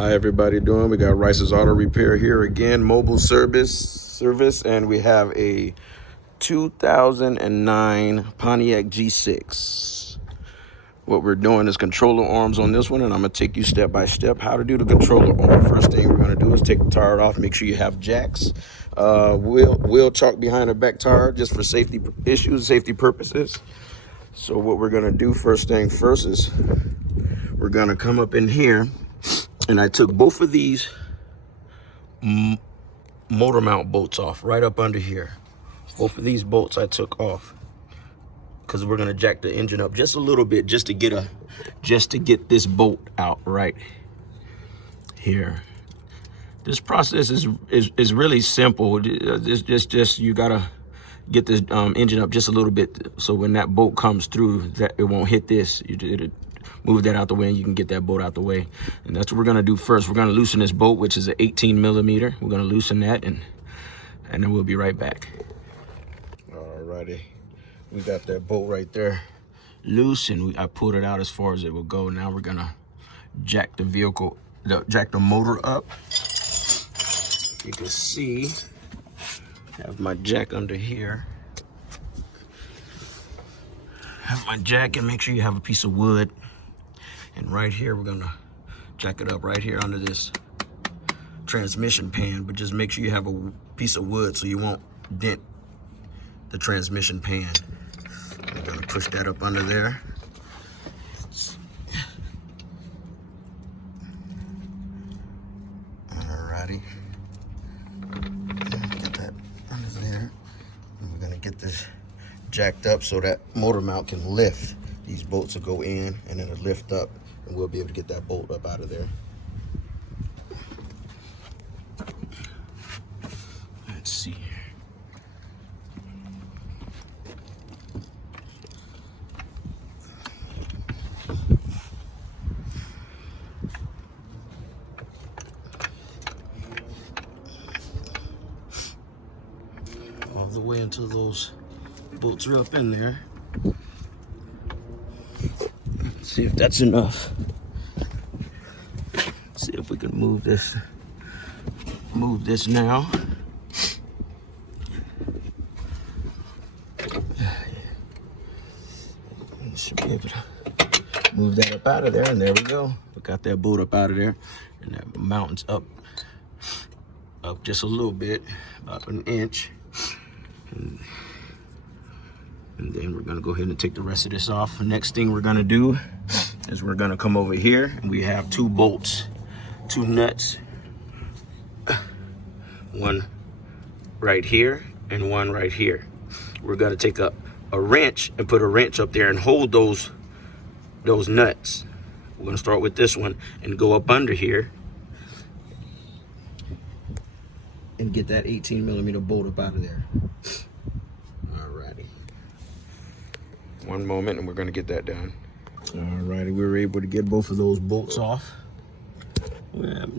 Hi everybody doing? We got Rice's Auto Repair here again, mobile service, and we have a 2009 Pontiac G6. What we're doing is controller arms on this one, and I'm gonna take you step by step how to do the controller arm. First thing we're gonna do is take the tire off. Make sure you have jacks, wheel chalk behind the back tire, just for safety issues, safety purposes. So what we're gonna do first thing first is we're gonna come up in here. And I took both of these motor mount bolts off right up under here. Both of these bolts I took off because we're gonna jack the engine up just a little bit just to get this bolt out right here. This process is really simple. Just you gotta get this engine up just a little bit so when that bolt comes through that it won't hit this. It'll move that out the way and you can get that bolt out the way. And that's what we're gonna do first. We're gonna loosen this bolt, which is an 18 millimeter. We're gonna loosen that and then we'll be right back. Alrighty, we got that bolt right there loose, and I pulled it out as far as it will go. Now we're gonna jack the jack the motor up. You can see, I have my jack under here. Have my jack, and make sure you have a piece of wood. And right here, we're gonna jack it up right here under this transmission pan, but just make sure you have a piece of wood so you won't dent the transmission pan. We're gonna push that up under there. Alrighty. Get that under there. And we're gonna get this jacked up so that motor mount can lift. These bolts will go in and then it'll lift up, and we'll be able to get that bolt up out of there. Let's see. All the way until those bolts are up in there. See if that's enough. See if we can move this now. You should be able to move that up out of there, and there we go. We got that bolt up out of there, and that mountain's up just a little bit, about an inch. And then we're gonna go ahead and take the rest of this off. The next thing we're gonna do is we're gonna come over here, and we have two bolts, two nuts, one right here and one right here. We're gonna take a wrench and put a wrench up there and hold those nuts. We're gonna start with this one and go up under here and get that 18 millimeter bolt up out of there. Alrighty. One moment and we're gonna get that done. Alrighty, we were able to get both of those bolts off.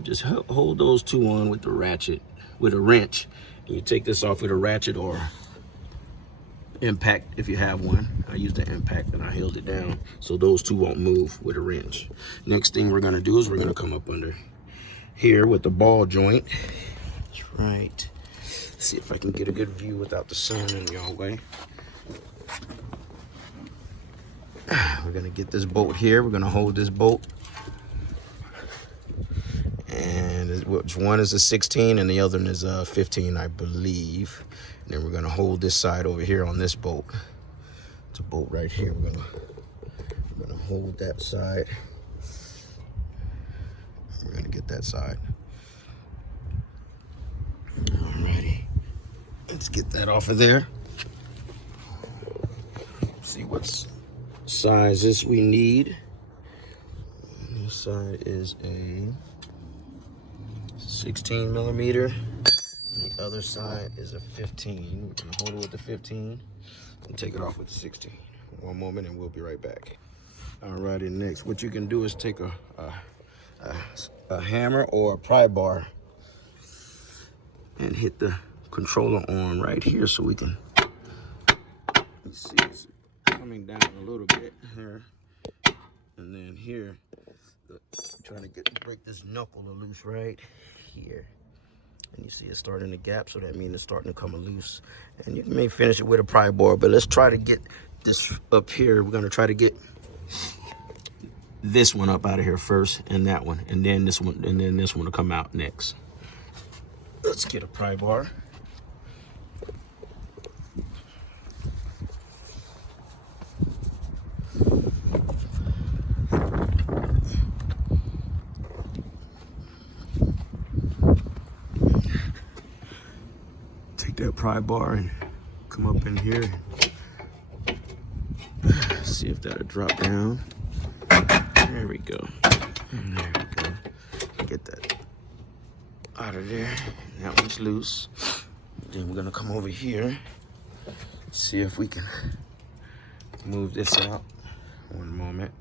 Just hold those two on with the wrench. And you take this off with a ratchet or impact if you have one. I used the impact and I held it down so those two won't move with a wrench. Next thing we're gonna do is we're gonna come up under here with the ball joint. That's right. See if I can get a good view without the sun in your way. We're gonna get this bolt here. We're gonna hold this bolt. And which one is a 16 and the other one is a 15, I believe. And then we're gonna hold this side over here on this bolt. It's a bolt right here. We're gonna hold that side. We're gonna get that side. Alrighty. Let's get that off of there. See what sizes we need. This side is a 16 millimeter. And the other side is a 15. We can hold it with the 15 and take it off with the 16. One moment and we'll be right back. Alrighty, next, what you can do is take a hammer or a pry bar and hit the controller arm right here so we can, let's see, it's coming down a little bit here, and then here trying to break this knuckle loose right here. And you see it's starting to gap, so that means it's starting to come loose. And you may finish it with a pry bar, but let's try to get this up here. We're gonna try to get this one up out of here first, and that one, and then this one, and then this one will come out next. Let's get a pry bar. Take that pry bar and come up in here. See if that'll drop down. There we go. And there we go. Get that out of there. That one's loose. Then we're gonna come over here. See if we can move this out. One moment.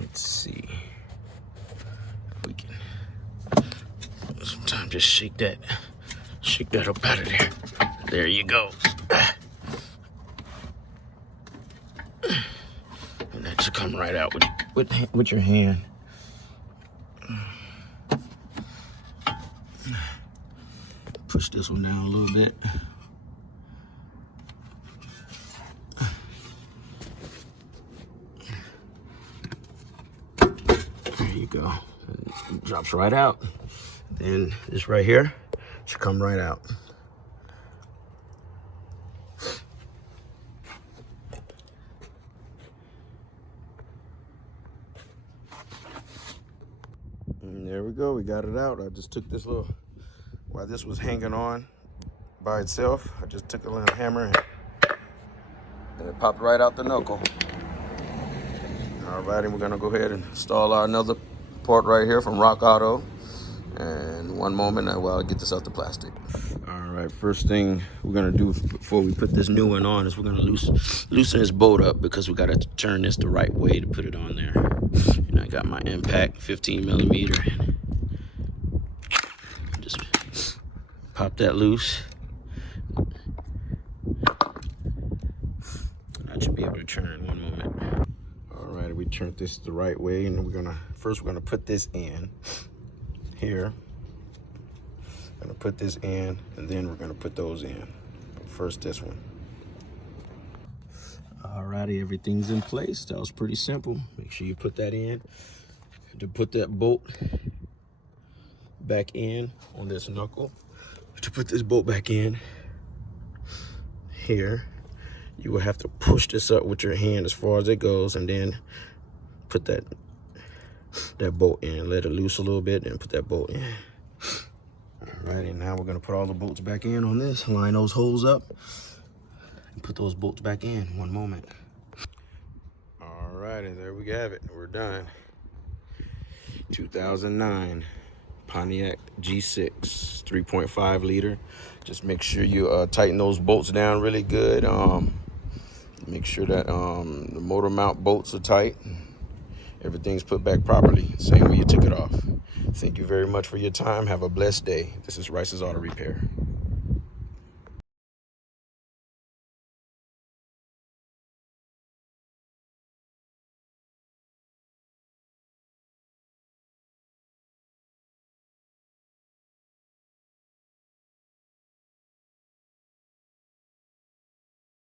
Let's see if we can. Sometimes just shake that up out of there. There you go. And that should come right out with your hand. Push this one down a little bit. There you go. It drops right out. Then this right here should come right out. And there we go, we got it out. I just took this little, while this was hanging on by itself, I just took a little hammer and it popped right out the knuckle. All right, and we're gonna go ahead and install our another part right here from Rock Auto. And one moment while I get this out the plastic. All right, first thing we're gonna do before we put this new one on is we're gonna loosen this bolt up, because we gotta turn this the right way to put it on there. And I got my impact 15 millimeter. Just pop that loose. I should be able to turn. One moment. All right, we turned this the right way, and we're gonna put this in here. Gonna put this in, and then we're gonna put those in. But first, this one. Alrighty, everything's in place. That was pretty simple. Make sure you put that in. To put that bolt back in on this knuckle, to put this bolt back in here, you will have to push this up with your hand as far as it goes, and then put that bolt in. Let it loose a little bit, and put that bolt in. Alrighty, now we're gonna put all the bolts back in on this. Line those holes up and put those bolts back in. One moment. Alrighty, there we have it. We're done. 2009 Pontiac G6 3.5 liter. Just make sure you tighten those bolts down really good. Make sure that the motor mount bolts are tight. Everything's put back properly, same way you took it off. Thank you very much for your time. Have a blessed day. This is Rice's Auto Repair.